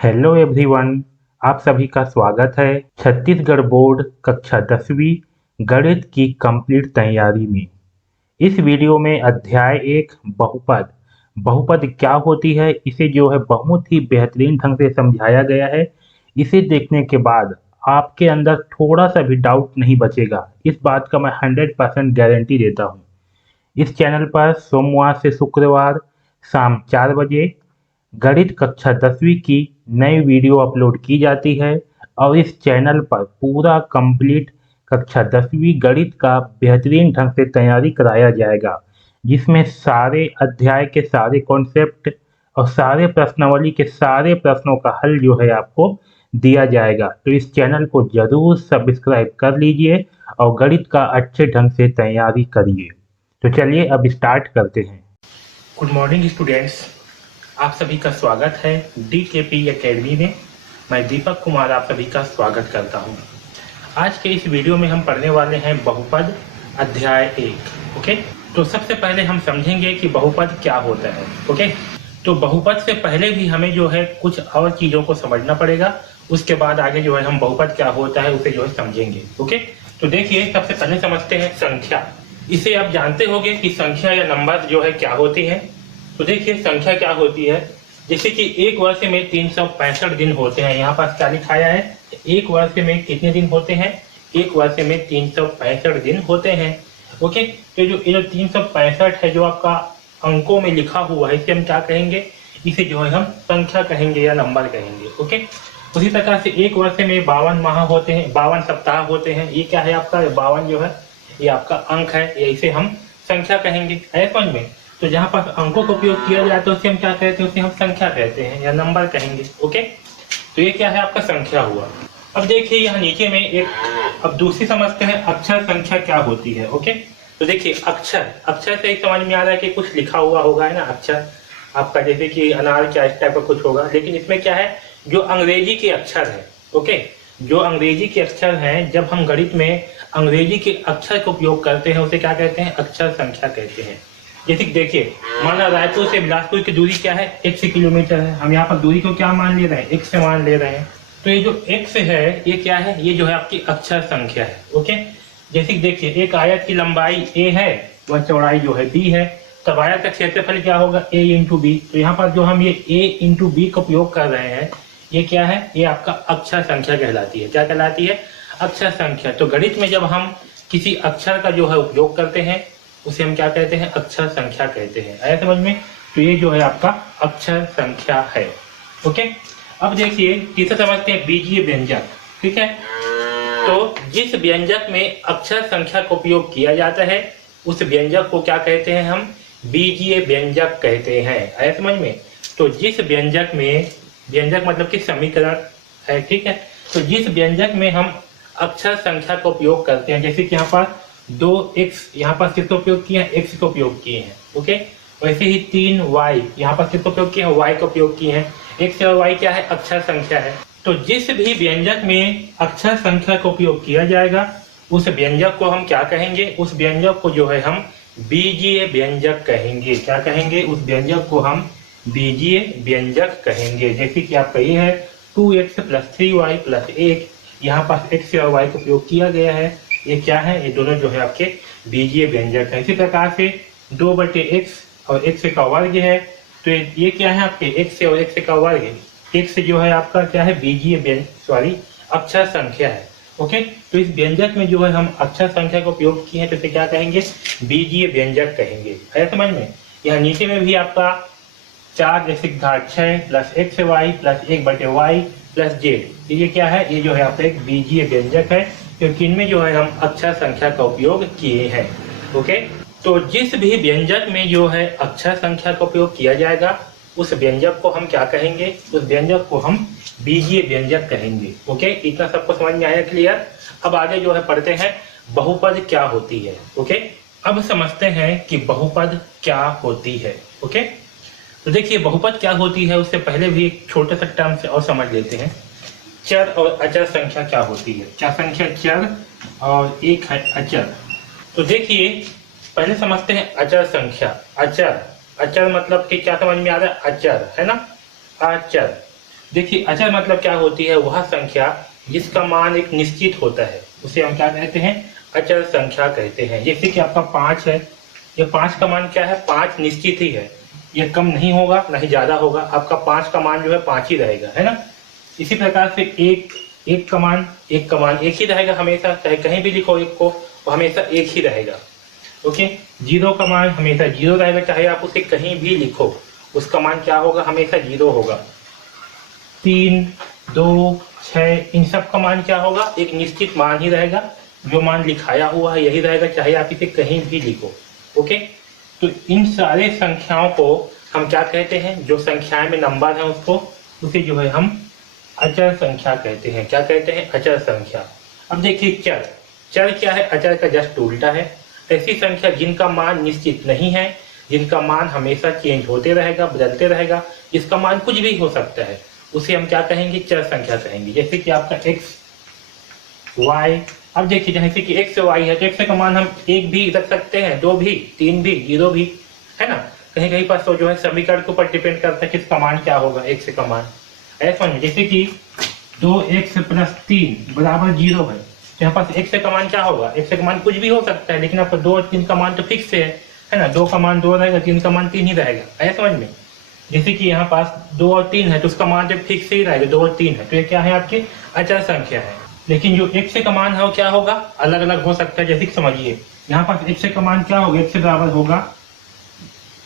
Hello everyone. आप सभी का स्वागत है छत्तीसगढ़ बोर्ड कक्षा 10वीं गणित की कंप्लीट तैयारी में। इस वीडियो में अध्याय 1 बहुपद बहुपद क्या होती है इसे जो है बहुत ही बेहतरीन ढंग से समझाया गया है। इसे देखने के बाद आपके अंदर थोड़ा सा भी डाउट नहीं बचेगा, इस बात का मैं 100% गारंटी देता हूँ। इस चैनल पर सोमवार से शुक्रवार शाम 4 बजे गणित कक्षा 10वीं की नई वीडियो अपलोड की जाती है और इस चैनल पर पूरा कंप्लीट कक्षा 10वीं गणित का बेहतरीन ढंग से तैयारी कराया जाएगा, जिसमें सारे अध्याय के सारे कॉन्सेप्ट और सारे प्रश्नावली के सारे प्रश्नों का हल जो है आपको दिया जाएगा। तो इस चैनल को जरूर सब्सक्राइब कर लीजिए और गणित का अच्छे ढंग से तैयारी करिए। तो चलिए अब स्टार्ट करते हैं। गुड मॉर्निंग स्टूडेंट्स, आप सभी का स्वागत है DKP एकेडमी में। मैं दीपक कुमार आप सभी का स्वागत करता हूं। आज के इस वीडियो में हम पढ़ने वाले हैं बहुपद अध्याय 1। ओके, तो सबसे पहले हम समझेंगे कि बहुपद क्या होता है। ओके, तो बहुपद से पहले भी हमें जो है कुछ और चीज़ों को समझना पड़ेगा, उसके बाद आगे जो है हम बहुपद क्या होता है उसे जो है समझेंगे। ओके, तो देखिए सबसे पहले समझते हैं संख्या। इसे आप जानते होंगे कि संख्या या नंबर जो है क्या होती है। तो देखिए संख्या क्या होती है, जैसे कि एक वर्ष में 365 दिन होते हैं। यहाँ पास क्या लिखाया है, एक वर्ष में कितने दिन होते हैं, एक वर्ष में 365 दिन होते हैं। ओके, तो जो ये 365 है जो आपका अंकों में लिखा हुआ है, इसे हम क्या कहेंगे, इसे जो है हम संख्या कहेंगे या नंबर कहेंगे। ओके, उसी प्रकार से एक वर्ष में 52 माह होते हैं, 52 सप्ताह होते हैं। ये क्या है आपका 52 जो है ये आपका अंक है, या इसे हम संख्या कहेंगे। है समझ में। तो जहाँ पास अंकों का उपयोग किया जाए तो उसे हम क्या कहते हैं, उसे हम संख्या कहते हैं या नंबर कहेंगे। ओके, तो ये क्या है आपका संख्या हुआ। अब देखिए यहाँ नीचे में एक अब दूसरी समझते हैं अक्षर संख्या क्या होती है। ओके, तो देखिए अक्षर, अक्षर से ही समझ में आ रहा है कि कुछ लिखा हुआ होगा, है ना। अक्षर आपका जैसे कि अनार क्या इस टाइप का कुछ होगा, लेकिन इसमें क्या है जो अंग्रेजी के अक्षर है। ओके, जो अंग्रेजी के अक्षर हैं, जब हम गणित में अंग्रेजी के अक्षर का उपयोग करते हैं उसे क्या कहते हैं, अक्षर संख्या कहते हैं। जैसे कि देखिए माना रायपुर से बिलासपुर की दूरी क्या है, 100 किलोमीटर है। हम यहाँ पर दूरी को क्या मान ले रहे हैं, x से मान ले रहे हैं। तो ये जो x है ये क्या है, ये जो है आपकी अक्षर संख्या है। ओके, जैसे कि देखिए एक आयत की लंबाई a है, वह चौड़ाई जो है b है, तब आयत का क्षेत्रफल क्या होगा, a इंटू बी। तो यहाँ पर जो हम ये a इंटू बी का उपयोग कर रहे हैं, ये क्या है, ये आपका अक्षर संख्या कहलाती है। क्या कहलाती है, अक्षर संख्या। तो गणित में जब हम किसी अक्षर का जो है उपयोग करते हैं उसे हम क्या कहते हैं, अक्षर संख्या कहते हैं। आया समझ में। तो ये जो है आपका अक्षर संख्या है। ओके, अब देखिए तीसरा समझते हैं बीजीय व्यंजक। ठीक है, तो जिस व्यंजक में अक्षर संख्या का उपयोग किया जाता है उस व्यंजक को क्या कहते हैं, हम बीजीय व्यंजक कहते हैं। आया समझ में। तो जिस व्यंजक में, व्यंजक मतलब कि समीकरण है, ठीक है, तो जिस व्यंजक में हम अक्षर संख्या का उपयोग करते हैं, जैसे कि यहाँ पर 2x यहाँ पर किसका उपयोग किया है, x का उपयोग किए हैं। ओके, वैसे ही 3y यहाँ पर किसका उपयोग किया है, y का उपयोग किए हैं। x और y क्या है, अक्षर संख्या है। तो जिस भी व्यंजक में अक्षर संख्या का उपयोग किया जाएगा उस व्यंजक को हम क्या कहेंगे, उस व्यंजक को जो है हम बीजीय व्यंजक कहेंगे। क्या कहेंगे, उस व्यंजक को हम बीजीय व्यंजक कहेंगे। जैसे कि आपका ये है 2x + 3y + 1, यहाँ पास x और y का उपयोग किया गया है। ये क्या है, ये दोनों जो है आपके बीजीय व्यंजक है। इसी प्रकार से 2/x और x का वर्ग है, तो ये क्या है आपके x और x का वर्ग है। x जो है आपका क्या है, बीजीय अक्षर संख्या है। ओके, तो इस व्यंजक में जो है हम अक्षर संख्या का उपयोग किए हैं तो इसे क्या कहेंगे, बीजीय व्यंजक कहेंगे। है समझ में। यहाँ नीचे में भी आपका 4 जैसे घात 6 + xy + 1/y + z, ये क्या है, ये जो है आपका एक बीजीय व्यंजक है, क्योंकि इनमें जो है हम अक्षर संख्या का उपयोग किए हैं। ओके, तो जिस भी व्यंजक में जो है अक्षर संख्या का उपयोग किया जाएगा उस व्यंजक को हम क्या कहेंगे, उस व्यंजक को हम बीजीय व्यंजक कहेंगे। ओके, इतना सबको समझ में आया, क्लियर। अब आगे जो है पढ़ते हैं बहुपद क्या होती है। ओके, अब समझते हैं कि बहुपद क्या होती है। ओके, तो देखिए बहुपद क्या होती है उससे पहले भी एक छोटे से टर्म से और समझ लेते हैं। चर और अचर संख्या क्या होती है। क्या संख्या, चर और एक है अचर। तो देखिए पहले समझते हैं अचर संख्या। अचर, अचर मतलब कि क्या समझ में आ रहा है, अचर है ना, अचर। देखिए अचर मतलब क्या होती है, वह संख्या जिसका मान एक निश्चित होता है उसे हम क्या कहते हैं, अचर संख्या कहते हैं। जैसे कि आपका 5 है, ये 5 का मान क्या है, 5 निश्चित ही है, ये कम नहीं होगा ना ही ज्यादा होगा, आपका 5 का मान जो है 5 ही रहेगा, है ना। इसी प्रकार से एक का मान एक ही रहेगा हमेशा, चाहे कहीं भी लिखो एक को, वो हमेशा एक ही रहेगा। ओके, 0 का मान हमेशा 0 रहेगा, चाहे आप उसे कहीं भी लिखो उसका मान क्या होगा, हमेशा 0 होगा। 3, 2, 6 इन सब का मान क्या होगा, एक निश्चित मान ही रहेगा, जो मान लिखाया हुआ है यही रहेगा, चाहे आप इसे कहीं भी लिखो। ओके, तो इन सारे संख्याओं को हम क्या कहते हैं, जो संख्याएं में नंबर है उसको, उसे जो है हम अचर संख्या कहते हैं। क्या कहते हैं, अचर संख्या। अब देखिए चर, चर क्या है, अचर का जस्ट उल्टा है। ऐसी संख्या जिनका मान निश्चित नहीं है, जिनका मान हमेशा चेंज होते रहेगा, बदलते रहेगा, जिसका मान कुछ भी हो सकता है, उसे हम क्या कहेंगे, चर संख्या कहेंगे। जैसे कि आपका x, y, अब देखिए जैसे कि x y है तो x का मान हम 1 भी रख सकते हैं, 2 भी, 3 भी, 0 भी, है ना। कहीं कहीं पर तो जो है समीकरण के ऊपर डिपेंड करता है किसका मान क्या होगा, x का मान। ऐसा नहीं, जैसे कि 2x + 3 बराबर 0 है, तो यहाँ पास x का मान क्या होगा, x का मान कुछ भी हो सकता है, लेकिन आपका 2 और 3 का मान तो फिक्स है ना। 2 का मान 2 रहेगा, 3 का मान 3 ही रहेगा, ऐसा समझ में। जैसे कि यहाँ पास 2 और 3 है तो उसका मान तो फिक्स ही रहेगा, 2 और 3 है, तो ये क्या है, आपकी अचर संख्या है। लेकिन जो x का मान है वो क्या होगा, अलग अलग हो सकता है। जैसे कि समझिए यहाँ पास x का मान क्या होगा, x बराबर होगा,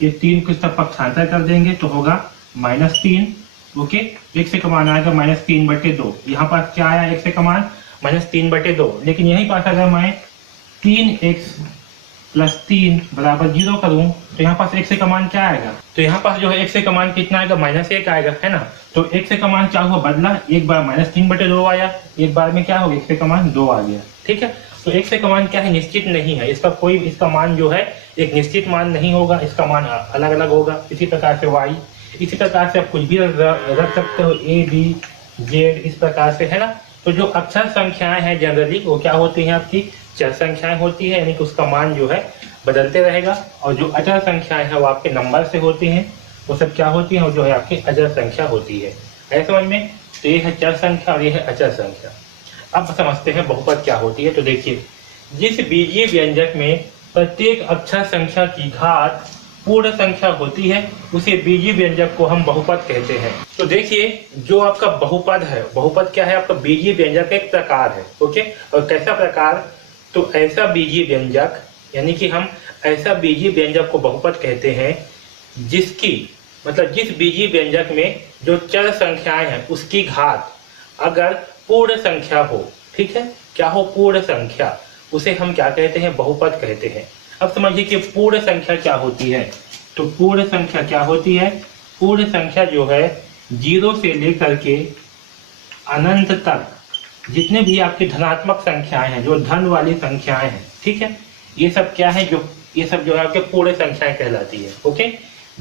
ये 3 को सब पक्षांतर कर देंगे तो होगा -3। ओके, x का मान आएगा -3/2। यहाँ पास क्या आया, x का मान -3/2। लेकिन यही पास अगर मैं 3x + 3 = 0 करूं तो यहाँ पास x का मान क्या आएगा, तो यहाँ पास जो है x का मान कितना आएगा, -1 आएगा, है ना। तो x का मान क्या हुआ, बदला, एक बार -3/2 आया, एक बार में क्या हो गया, x का मान 2 आ गया। ठीक है, तो x का मान क्या है, निश्चित नहीं है, इसका मान जो है एक निश्चित मान नहीं होगा, इसका मान अलग अलग होगा। इसी प्रकार से y, इसी प्रकार से आप कुछ भी रख सकते हो, a b z, इस प्रकार से, है ना। तो जो अक्षर संख्याएं हैं जनरली वो क्या होती हैं, आपकी चर संख्याएं होती है, यानी कि उसका मान जो है बदलते रहेगा। और जो अचर संख्याएं हैं वो आपके नंबर से होती हैं, वो सब क्या होती हैं, वो जो है आपकी अचर संख्या होती है। ऐसे समझ में, तो ये है चर संख्या और ये है अचर संख्या। अब समझते हैं बहुपद क्या होती है। तो देखिए, जिस बीजीय व्यंजक में प्रत्येक अक्षर संख्या की घात पूर्ण संख्या होती है उसे बीजीय व्यंजक को हम बहुपद कहते हैं। तो देखिए, जो आपका बहुपद है, बहुपद क्या है, आपका बीजीय व्यंजक का एक प्रकार है। ओके, और कैसा प्रकार, तो ऐसा बीजीय व्यंजक, यानी कि हम ऐसा बीजीय व्यंजक को बहुपद कहते हैं जिसकी, मतलब जिस बीजीय व्यंजक में जो चर संख्याएं हैं उसकी घात अगर पूर्ण संख्या हो, ठीक है, क्या हो, पूर्ण संख्या, उसे हम क्या कहते हैं, बहुपद कहते हैं। अब समझिए कि पूर्ण संख्या क्या होती है। तो पूर्ण संख्या क्या होती है, पूर्ण संख्या जो है 0 से लेकर के अनंत तक जितने भी आपकी धनात्मक संख्याएं हैं, जो धन वाली संख्याएं हैं, ठीक है, ये सब क्या है, जो ये सब जो है आपके पूर्ण संख्याएं कहलाती है। ओके,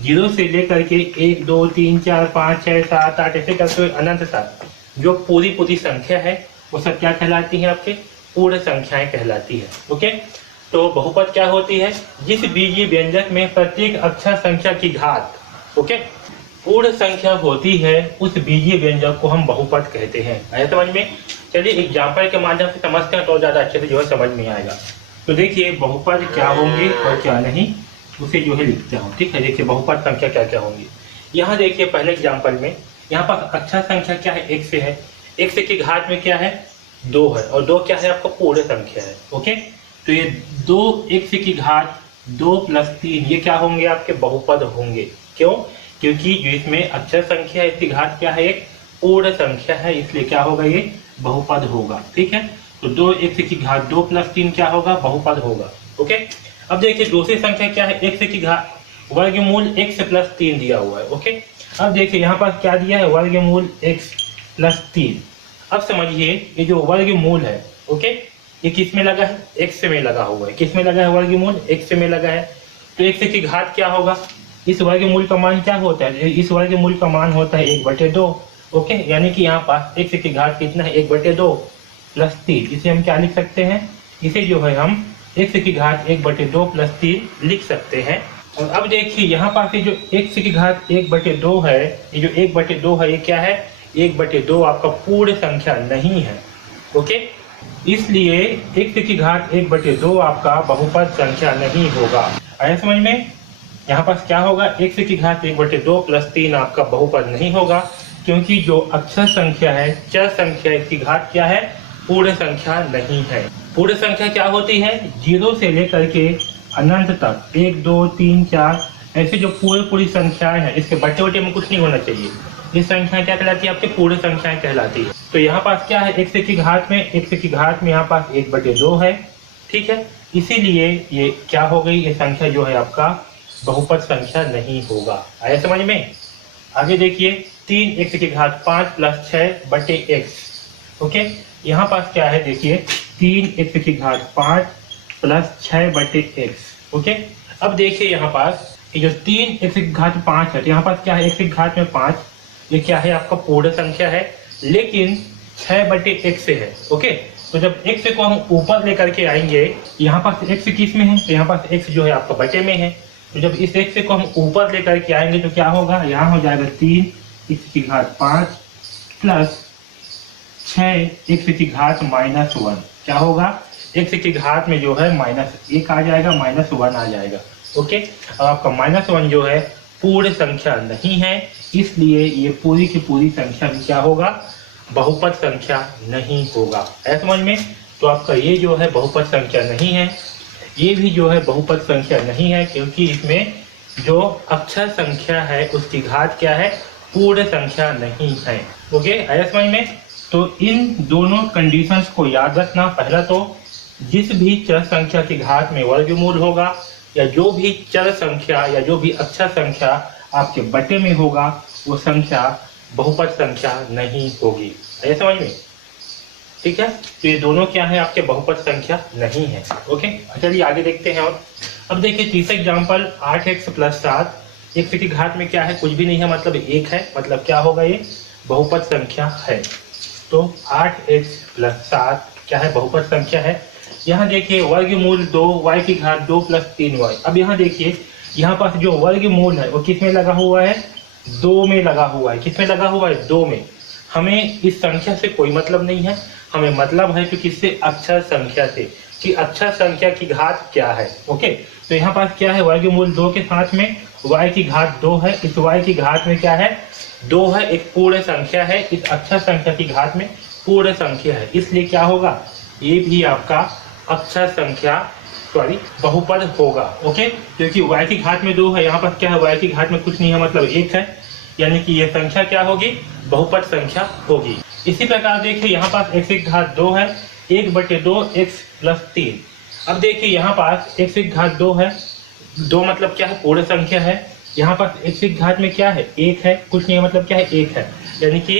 0 से लेकर के 1 2 3 4 5 6 7 8 ऐसे करते हुए अनंत तक जो पूरी संख्या है वो सब क्या कहलाती है, आपके पूर्ण संख्याएं कहलाती है। ओके, तो बहुपद क्या होती है, जिस बीजीय व्यंजक में प्रत्येक अक्षर संख्या की घात, ओके, पूर्ण संख्या होती है, उस बीजीय व्यंजक को हम बहुपद कहते हैं। आया समझ में। चलिए एग्जाम्पल के माध्यम से समझते हैं तो ज्यादा अच्छे से जो है समझ में आएगा। तो देखिए बहुपद क्या होंगे और क्या नहीं, उसे जो है लिखते हैं। ठीक है, देखिए बहुपद संख्या क्या क्या होंगी। यहाँ देखिए पहले एग्जाम्पल में यहाँ पर अक्षर संख्या क्या है, 1 से है, 1 से की घात में क्या है, 2 है, और 2 क्या है, आपका पूर्ण संख्या है। ओके, तो ये 2 1 से की घात 2 + 3 ये क्या होंगे, आपके बहुपद होंगे। क्यों, क्योंकि जो इसमें अक्षर संख्या इसकी घात क्या है, एक पूर्ण संख्या है, इसलिए क्या होगा, ये बहुपद होगा। ठीक है, तो 2 1 से की घात 2 + 3 क्या होगा, बहुपद होगा। ओके, अब देखिए दूसरी संख्या क्या है, 1 से की घात वर्गमूल x + 3 दिया हुआ है। ओके, अब देखिए यहाँ पर क्या दिया है, वर्गमूल x + 3। अब समझिए ये जो वर्गमूल है, ओके, ये किस में लगा है, x में लगा हुआ है। किस में लगा है, वर्गमूल x में लगा है। तो 1 से की घात क्या होगा, इस वर्गमूल का मान क्या होता है, इस वर्गमूल का मान होता है 1/2। ओके, यानी कि यहाँ पास 1 से की घात कितना है, 1/2 + 3। इसे हम क्या लिख सकते हैं, इसे जो है हम 1 से की घात 1/2 + 3 लिख सकते हैं। और अब देखिए यहाँ पास ये जो 1 से की घात 1/2 है, ये जो 1/2 है, ये क्या है, 1/2 आपका पूर्ण संख्या नहीं है। ओके, इसलिए x की घात 1/2 आपका बहुपद संख्या नहीं होगा। आया समझ में? यहाँ पास क्या होगा, x की घात 1/2 + 3 आपका बहुपद नहीं होगा, क्योंकि जो अक्षर संख्या है, चर संख्या, इसकी घात क्या है, पूर्ण संख्या नहीं है। पूर्ण संख्या क्या होती है, 0 से लेकर के अनंत तक 1 2 3 4 ऐसे जो पूरी संख्याएं हैं, इसके बटे वटे में कुछ नहीं होना चाहिए। ये संख्या क्या कहलाती है, आपकी पूर्ण संख्याएं कहलाती है। तो यहाँ पास क्या है, x की घात में यहाँ पास 1/2 है, ठीक है। इसीलिए ये क्या हो गई, ये संख्या जो है आपका बहुपद संख्या नहीं होगा। आया समझ में? आगे देखिए, 3x की घात 5 + 6/x। ओके, यहाँ पास क्या है, देखिए 3x की घात 5 + 6/x। ओके, अब देखिए यहाँ पास ये जो 3x की घात 5 है, तो यहाँ पास क्या है, x की घात में 5, ये क्या है, आपका पूर्ण संख्या है, लेकिन 6/x से है। ओके, तो जब x को हम ऊपर लेकर के आएंगे, यहाँ पास x किस में है, तो यहाँ पास x जो है आपका बटे में है। तो जब इस x को हम ऊपर लेकर के आएंगे तो क्या होगा, यहाँ हो जाएगा 3x की घात 5 + 6x की घात -1। क्या होगा, x की घात में जो है -1 आ जाएगा, -1 आ जाएगा। ओके, अब आपका -1 जो है पूर्ण संख्या नहीं है, इसलिए ये पूरी की पूरी संख्या भी क्या होगा, बहुपद संख्या नहीं होगा। है समझ में? तो आपका ये जो है बहुपद संख्या नहीं है, ये भी जो है बहुपद संख्या नहीं है, क्योंकि इसमें जो अक्षर संख्या है उसकी घात क्या है, पूर्ण संख्या नहीं है। ओके, है समझ में? तो इन दोनों कंडीशंस को याद रखना। पहला तो जिस भी चर संख्या की घात में वर्गमूल होगा, या जो भी चर संख्या या जो भी अक्षर संख्या आपके बटे में होगा, वो संख्या बहुपद संख्या नहीं होगी। है समझ में? ठीक है, तो ये दोनों क्या है, आपके बहुपद संख्या नहीं है। ओके, चलिए आगे देखते हैं। और अब देखिए तीसरा एग्जाम्पल, 8x + 7। x की घात में क्या है, कुछ भी नहीं है, मतलब 1 है, मतलब क्या होगा, ये बहुपद संख्या है। तो 8x + 7 क्या है, बहुपद संख्या है। यहाँ देखिए वर्गमूल 2, y की घात 2 + 3y। अब यहाँ देखिए, यहाँ पास जो वर्गमूल है वो किस में लगा हुआ है, 2 में लगा हुआ है। किस में लगा हुआ है, 2 में। हमें इस संख्या से कोई मतलब नहीं है, हमें मतलब है कि किससे, अक्षर संख्या से, कि अक्षर संख्या की घात क्या है। ओके, तो यहाँ पास क्या है, वर्गमूल 2 के साथ में y की घात 2 है, इस y की घात में क्या है, 2 है, एक पूर्ण संख्या है, इस अक्षर संख्या की घात में पूर्ण संख्या है, इसलिए क्या होगा, ये भी आपका अक्षर संख्या बहुपद होगा। ओके, क्योंकि y की घात में 2 है, यहाँ पर क्या है, y की घात में कुछ नहीं है, मतलब 1 है, यानी कि ये संख्या क्या होगी, बहुपद संख्या होगी। इसी प्रकार देखिए यहाँ पास x की घात 2 है, 1/2 x + 3। अब देखिए यहाँ पास x की घात 2 है, 2 मतलब क्या है, पूर्ण संख्या है। यहाँ पास x की घात में क्या है, 1 है, कुछ नहीं है, मतलब क्या है, 1 है, यानी कि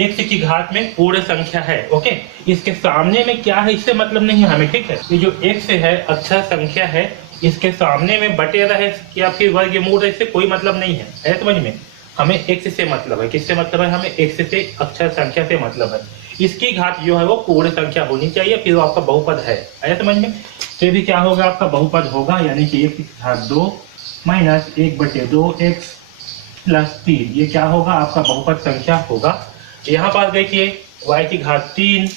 x की घात में पूर्ण संख्या है। ओके, इसके सामने में क्या है, इससे मतलब नहीं है हमें, ठीक है। ये जो x है अक्षर संख्या है, इसके सामने में बटे रहे या फिर वर्गमूल रहे, इससे कोई मतलब नहीं है। है समझ में? हमें x से मतलब है, किससे मतलब है, हमें x से अक्षर संख्या से मतलब है। इसकी घात जो है वो पूर्ण संख्या होनी चाहिए, फिर वो आपका बहुपद है। आया समझ में? तो भी क्या होगा, आपका बहुपद होगा, यानी कि x की घात 2 - 1/2 x + 3, ये क्या होगा, आपका बहुपद संख्या होगा। यहाँ पास देखिए y की घात 3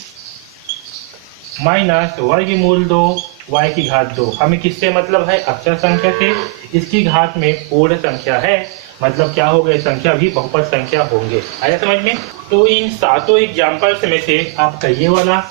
- वर्गमूल 2 y की घात 2, हमें किससे मतलब है, अक्षर संख्या से। इसकी घात में पूर्ण संख्या है, मतलब क्या हो गए, संख्या भी बहुपद संख्या होंगे। आया समझ में? तो इन सातों एग्जाम्पल्स में से आपका ये वाला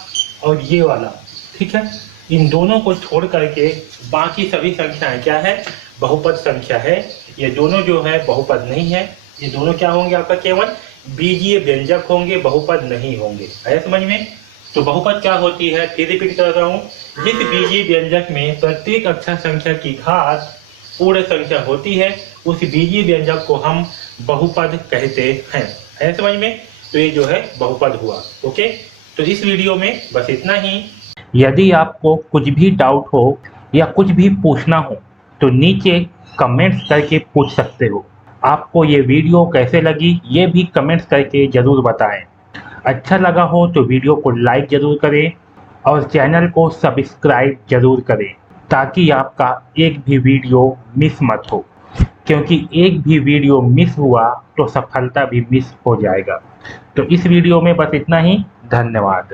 और ये वाला, ठीक है, इन दोनों को छोड़ करके बाकी सभी संख्याएं क्या है, बहुपद संख्या है। ये दोनों जो है बहुपद नहीं है, ये दोनों क्या होंगे, आपका केवल बीजीय व्यंजक होंगे, बहुपद नहीं होंगे। आया समझ में? तो बहुपद क्या होती है, फिर रिपीट कर रहा हूँ, जिस बीजीय व्यंजक में प्रत्येक अक्षर संख्या की घात पूर्ण संख्या होती है, उस बीजीय व्यंजक को हम बहुपद कहते हैं। है समझ में? तो ये जो है बहुपद हुआ। ओके, तो इस वीडियो में बस इतना ही। यदि आपको कुछ भी डाउट हो या कुछ भी पूछना हो तो नीचे कमेंट्स करके पूछ सकते हो। आपको ये वीडियो कैसे लगी ये भी कमेंट्स करके ज़रूर बताएं। अच्छा लगा हो तो वीडियो को लाइक ज़रूर करें और चैनल को सब्सक्राइब ज़रूर करें ताकि आपका एक भी वीडियो मिस मत हो। क्योंकि एक भी वीडियो मिस हुआ तो सफलता भी मिस हो जाएगा। तो इस वीडियो में बस इतना ही। धन्यवाद।